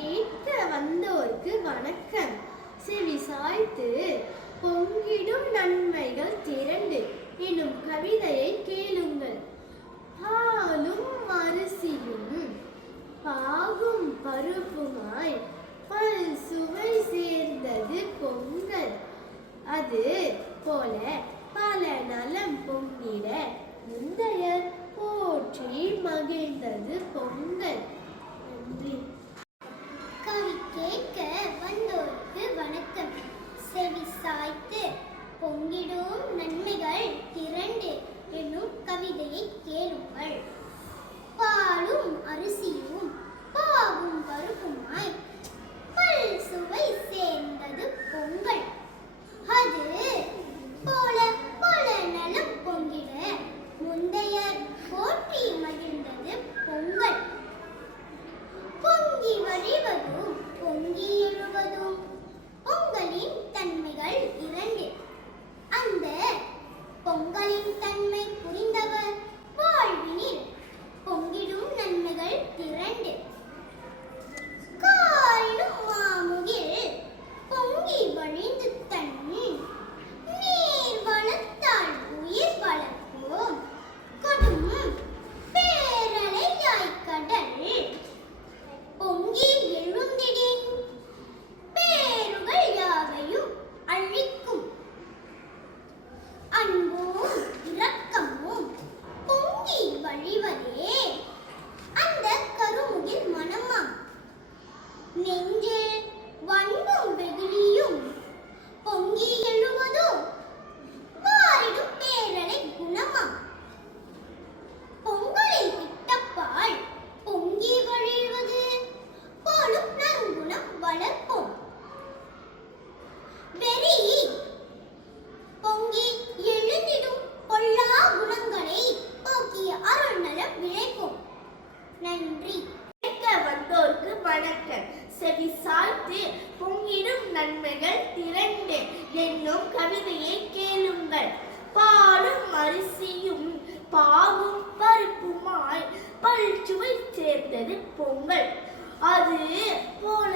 கேட்க வந்தோர்க்கு வணக்கம். செவி சாய்த்து பொங்கிடும் நன்மைகள் திரண்டு எனும் கவிதையை கேளுங்கள். பாலும் அரிசியும் பாகும் பருப்புமாய் பல் சுவை சேர்ந்தது பொங்கல். அது போல பல நலம் பொங்கிட முந்தையர் போற்றி மகிழ்ந்தது பொங்கல். நன்றி. கவி கேட்க வந்தோருக்கு வணக்கம். செவி சாய்த்து பொங்கிடும் நன்மைகள் திரண்டு என்னும் கவிதையை கேளுங்கள். பாலும் அரிசியும் பாகும் பருப்புமாய் பல் சுவை சேர்ந்தது பொங்கல். அது போல பல நலம் பொங்கிட முந்தையர் போற்றி மகிழ்ந்தது பொங்கல். பொங்கி வழிவதும் பொங்கி எழுவதும் பொங்கலின் தன்மைகள் இரண்டு. அந்த பொங்கலின் தன்மை புரிந்தவர் வாழ்வினில் பொங்கிடும் நன்மைகள் திரண்டு. காரினும் மாமுகில் பொங்கி வழிந்து தன் நீர் வளர்த்தால் உயிர் வளர்ப்போம். கடும் பேரலையாய் கடல் பொங்கி எழுந்திடின் பேருகள் யாவையும் அழிக்கும். அன்பும் இரக்கமும் பொங்கி வழிவதே அந்த கருமுகில் மனமாம். நெஞ்சில் வன்பும் வெகுளியும் பொங்கி எழுவதோ மாறிடும் பேரலை குணமாம். பொங்கலில் இட்டப்பால் பொங்கி வழிவது போலும் நற்குணம் வளர்ப்போம். வெறி பொங்கி எழுந்திடும் பொல்லா குணங்களை போக்கிய அருள் நலம் விளைப்போம். நன்றி. வந்தோர்க்கு வணக்கம். செவி சாய்த்து பொங்கிடும் நன்மைகள் திரண்டு என்னும் கவிதையை கேளுங்கள். பாலும் அரிசியும் பாகும் பருப்புமாய் பல் சுவை சேர்ந்தது பொங்கல். அது போல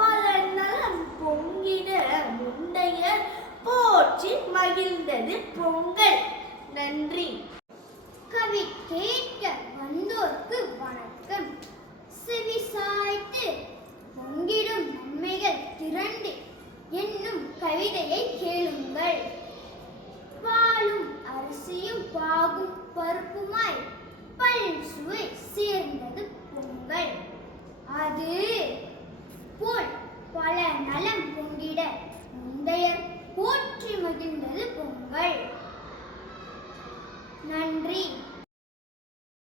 பல நலம் பொங்கிட முந்தையர் போற்றி மகிழ்ந்தது பொங்கல். நன்றி. கவி கேட்க வந்தோர்க்கு வணக்கம். செவி சாய்த்து பொங்கிடும் நன்மைகள் திரண்டு என்னும் கவிதையை கேளுங்கள். பாலும் அரிசியும் பாகும் பருப்புமாய் பல் சுவை சேர்ந்தது பொங்கல். அது போல் பல நலம் பொங்கிட முந்தையர் போற்றி மகிழ்ந்தது பொங்கல். நன்றி.